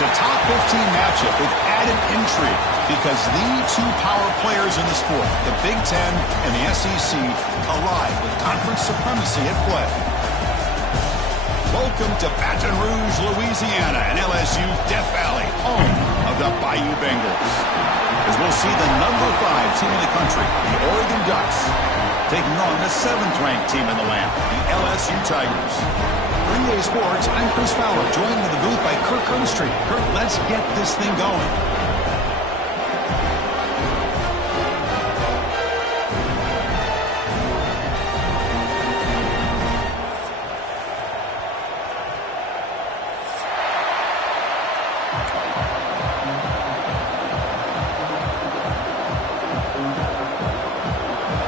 It's a top 15 matchup with added intrigue because the two power players in the sport, the Big Ten and the SEC, collide with conference supremacy at play. Welcome to Baton Rouge, Louisiana, and LSU's Death Valley, home of the Bayou Bengals. As we'll see the number 5 team in the country, the Oregon Ducks, taking on the 7th-ranked team in the land, the LSU Tigers. For EA Sports, I'm Chris Fowler, joined in the booth by Kirk Herbstreit. Kirk, let's get this thing going.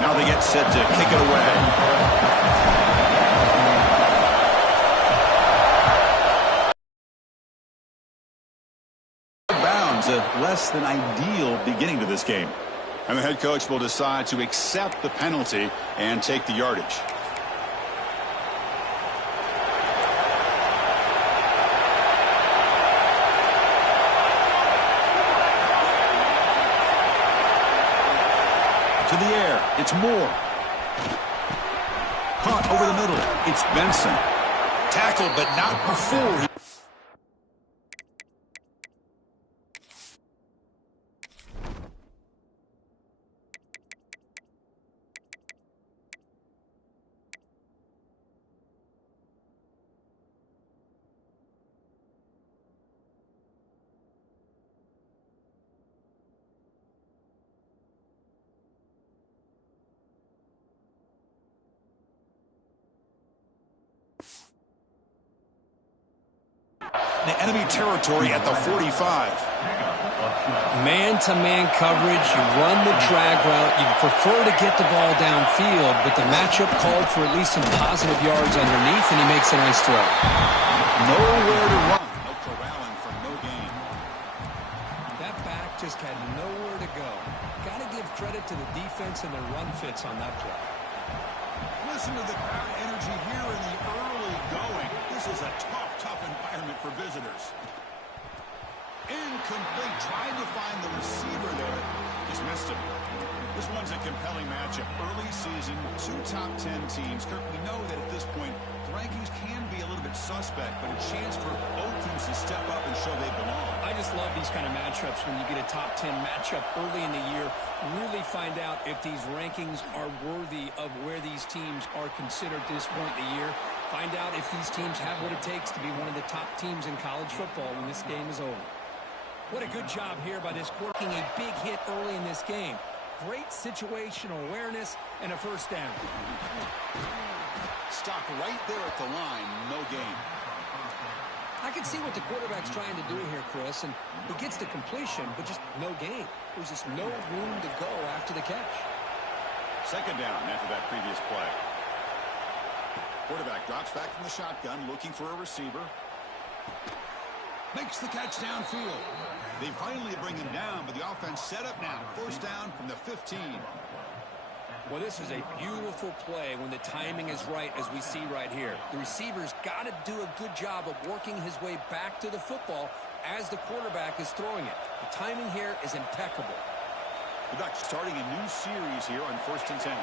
Now they get set to kick it away. Bounds, a less than ideal beginning to this game. And the head coach will decide to accept the penalty and take the yardage. To the air, it's Moore. Caught over the middle, it's Benson. Tackled, but not before. The enemy territory at the 45. Man-to-man coverage, you run the drag route, you prefer to get the ball downfield, but the matchup called for at least some positive yards underneath, and he makes a nice throw. Nowhere to run. No corralling for no gain. That back just had nowhere to go. Got to give credit to the defense and their run fits on that play. Listen to the crowd energy here in the early going. This is a tough environment for visitors. Incomplete. Tried to find the receiver there. Just missed him. This one's a compelling matchup. Early season, 2 top 10 teams. Kirk, we know that at this point, the rankings can be a little bit suspect, but a chance for both teams to step up and show they belong. I just love these kind of matchups when you get a top 10 matchup early in the year. Really find out if these rankings are worthy of where these teams are considered at this point in the year. Find out if these teams have what it takes to be one of the top teams in college football when this game is over. What a good job here by this quarterback. A big hit early in this game. Great situational awareness and a first down. Stop right there at the line. No gain. I can see what the quarterback's trying to do here, Chris, and he gets the completion, but just no gain. There's just no room to go after the catch. Second down after that previous play. Quarterback drops back from the shotgun, looking for a receiver. Makes the catch downfield. They finally bring him down, but the offense set up now. First down from the 15. Well, this is a beautiful play when the timing is right, as we see right here. The receiver's got to do a good job of working his way back to the football as the quarterback is throwing it. The timing here is impeccable. The Ducks starting a new series here on 1st and 10.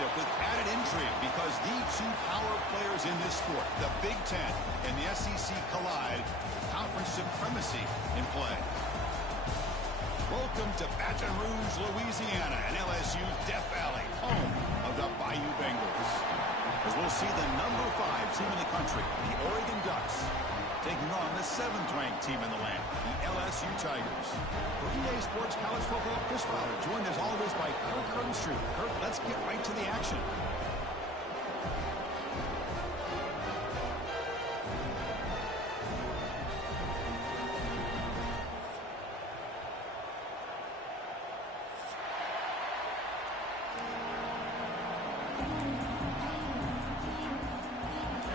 championship with added intrigue because the two power players in this sport, the Big Ten and the SEC, collide. Conference supremacy in play. Welcome to Baton Rouge, Louisiana, and LSU's Death Valley, home of the Bayou Bengals. As we'll see the number 5 team in the country, the Oregon Ducks, taking on the 7th-ranked team in the land, the LSU Tigers. For EA Sports College Football, Chris Fowler, joined as always by Kirk Herbstreit. Kirk, let's get right to the action.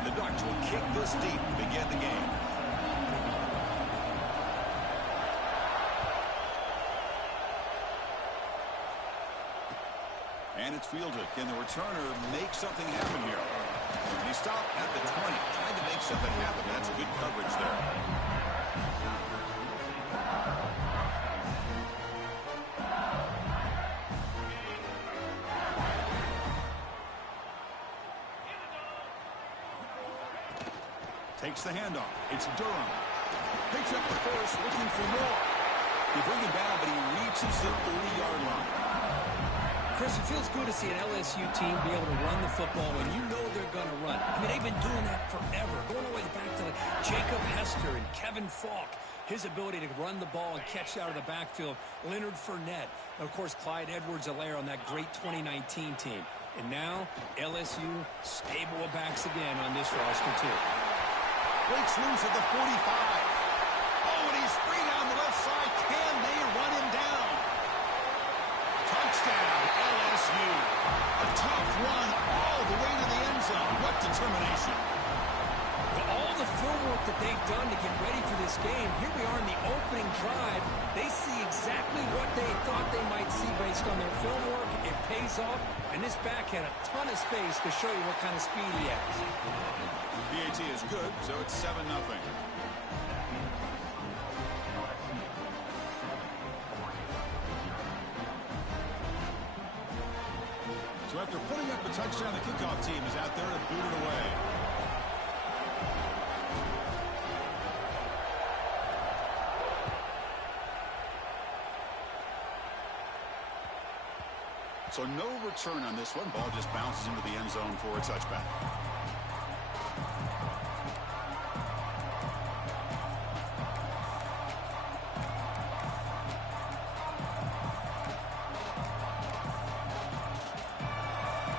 The Ducks will kick this deep to begin the game. And it's fielded. Can the returner make something happen here? And he stopped at the 20, trying to make something happen. That's good coverage there. Takes the handoff. It's Durham. Picks up the first, looking for more. They bring him down, but he reaches the 30-yard line. Chris, it feels good to see an LSU team be able to run the football when you know they're going to run. I mean, they've been doing that forever, going all the way back to like Jacob Hester and Kevin Falk. His ability to run the ball and catch out of the backfield. Leonard Fournette. And, of course, Clyde Edwards-Helaire on that great 2019 team. And now, LSU stable of backs again on this roster, too. Breaks loose at the 45. Oh, and he's free down the left side. Can they run him down? Touchdown, LSU. A tough run all the way to the end zone. What determination. Well, all the film work that they've done to get ready for this game, here we are in the opening drive. They see exactly what they thought they might see based on their film work. It pays off, and this back had a ton of space to show you what kind of speed he has. PAT is good, so it's 7-0. So after putting up the touchdown, the kickoff team is out there to boot it away. So no return on this one. Ball just bounces into the end zone for a touchback.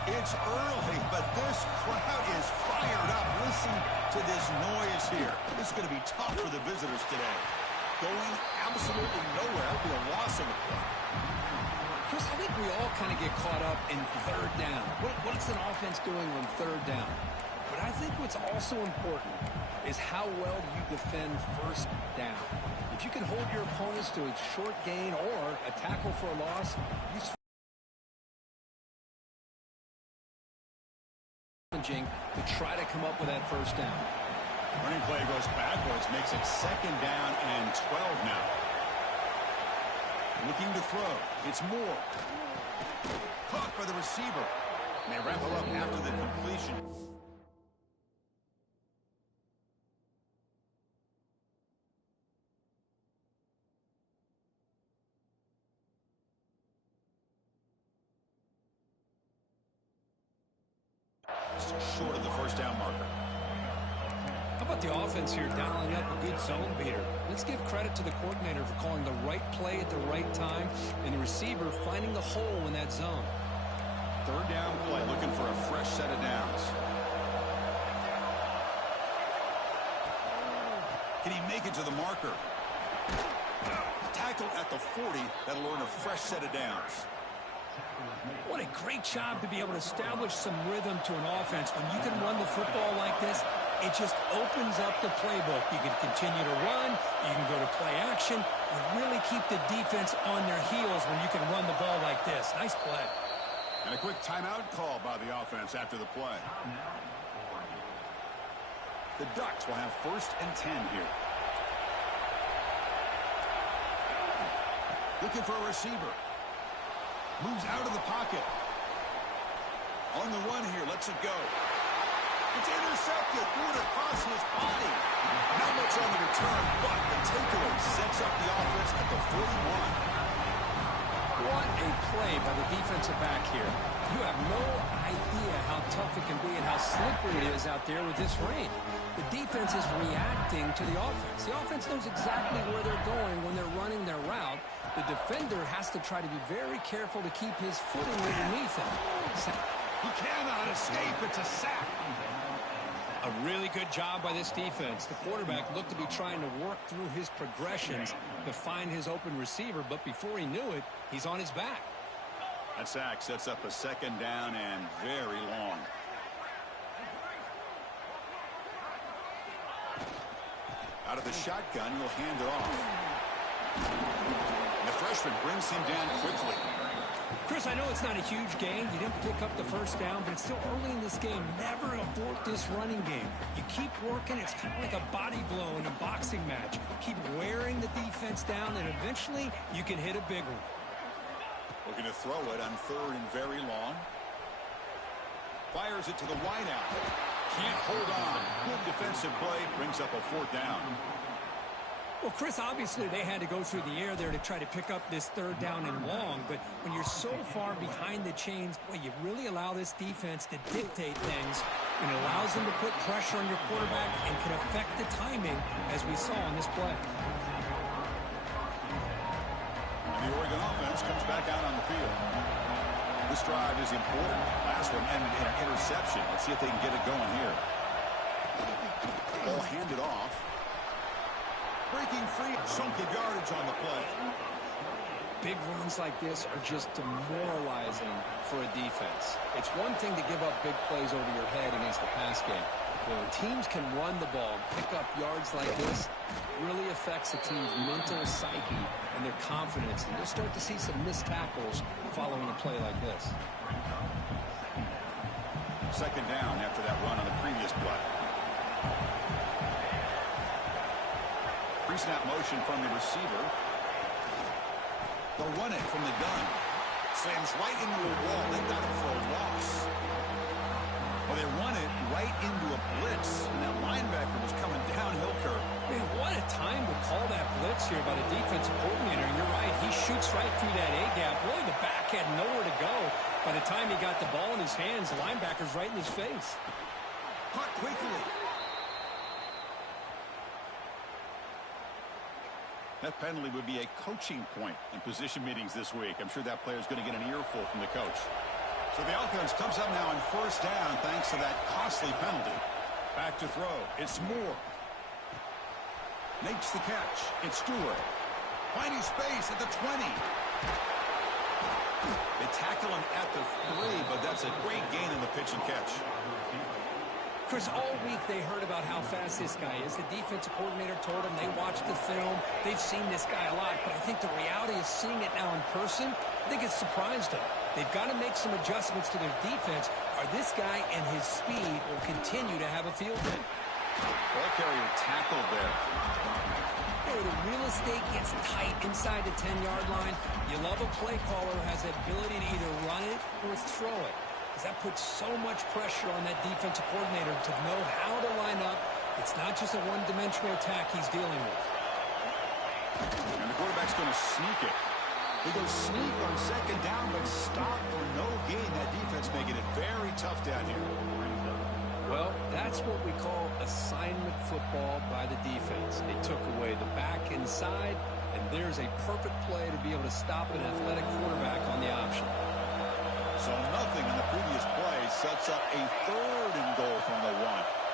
It's early, but this crowd is fired up. Listen to this noise here. This is going to be tough for the visitors today. Going absolutely nowhere. It'll be a loss of the play. Chris, I think we all kind of get caught up in third down. What's an offense doing on third down? But I think what's also important is how well you defend first down. If you can hold your opponents to a short gain or a tackle for a loss, you to try to come up with that first down. Running play goes backwards, makes it 2nd down and 12 now. Looking to throw. It's Moore. Caught by the receiver. And they wrap it up after the completion. Short of the first down marker. How about the offense here dialing up a good zone beater? Let's give credit to the coordinator for calling the right play at the right time and the receiver finding the hole in that zone. Third down play, looking for a fresh set of downs. Can he make it to the marker? Tackle at the 40. That'll earn a fresh set of downs. What a great job to be able to establish some rhythm to an offense. When you can run the football like this, it just opens up the playbook. You can continue to run. You can go to play action. You really keep the defense on their heels when you can run the ball like this. Nice play. And a quick timeout call by the offense after the play. The Ducks will have 1st and 10 here. Looking for a receiver. Moves out of the pocket. On the run here, lets it go. It's intercepted, threw it across his body. Not much on the return, but the takeaway sets up the offense at the 41. What a play by the defensive back here. You have no idea how tough it can be and how slippery it is out there with this rain. The defense is reacting to the offense. The offense knows exactly where they're going when they're running their route. The defender has to try to be very careful to keep his footing underneath him. He cannot escape. It's a sack. A really good job by this defense. The quarterback looked to be trying to work through his progressions to find his open receiver, but before he knew it, he's on his back. That sack sets up a second down and very long. Out of the shotgun, he'll hand it off. And the freshman brings him down quickly. Chris, I know it's not a huge gain. You didn't pick up the first down, but it's still early in this game. Never abort this running game. You keep working. It's kind of like a body blow in a boxing match. Keep wearing the defense down, and eventually you can hit a big one. Looking to throw it on third and very long. Fires it to the wideout. Can't hold on. Good defensive play. Brings up a fourth down. Well, Chris, obviously they had to go through the air there to try to pick up this third down and long, but when you're so far behind the chains, boy, you really allow this defense to dictate things. It allows them to put pressure on your quarterback and can affect the timing, as we saw on this play. And the Oregon offense comes back out on the field. This drive is important. Last one ended in an interception. Let's see if they can get it going here. Ball handed off. Breaking free, chunk of yardage on the play. Big runs like this are just demoralizing for a defense. It's one thing to give up big plays over your head against the pass game. When teams can run the ball, pick up yards like this, it really affects a team's mental psyche and their confidence. And you'll start to see some missed tackles following a play like this. Second down after that run on the previous play. Pre-snap motion from the receiver. They'll run it from the gun. Slams right into a wall. They got it for a loss. Well, they run it right into a blitz, and that linebacker was coming downhill curve. Man, what a time to call that blitz here by the defensive coordinator. And you're right, he shoots right through that A-gap. Really, the back had nowhere to go. By the time he got the ball in his hands, the linebacker's right in his face. Caught quickly. That penalty would be a coaching point in position meetings this week. I'm sure that player's going to get an earful from the coach. So the offense comes up now on first down thanks to that costly penalty. Back to throw. It's Moore. Makes the catch. It's Stewart. Finding space at the 20. They tackle him at the 3, but that's a great gain in the pitch and catch. Chris, all week they heard about how fast this guy is. The defensive coordinator told them they watched the film. They've seen this guy a lot, but I think the reality of seeing it now in person, I think it's surprised them. They've got to make some adjustments to their defense, or this guy and his speed will continue to have a field day. Ball carrier tackled there. Hey, the real estate gets tight inside the 10-yard line. You love a play caller who has the ability to either run it or throw it. Because that puts so much pressure on that defensive coordinator to know how to line up. It's not just a one-dimensional attack he's dealing with. And the quarterback's going to sneak it. He goes sneak on second down, but stop for no gain. That defense making it very tough down here. Well, that's what we call assignment football by the defense. They took away the back inside, and there's a perfect play to be able to stop an athletic quarterback on the option. So nothing in the previous play sets up a third and goal from the 1.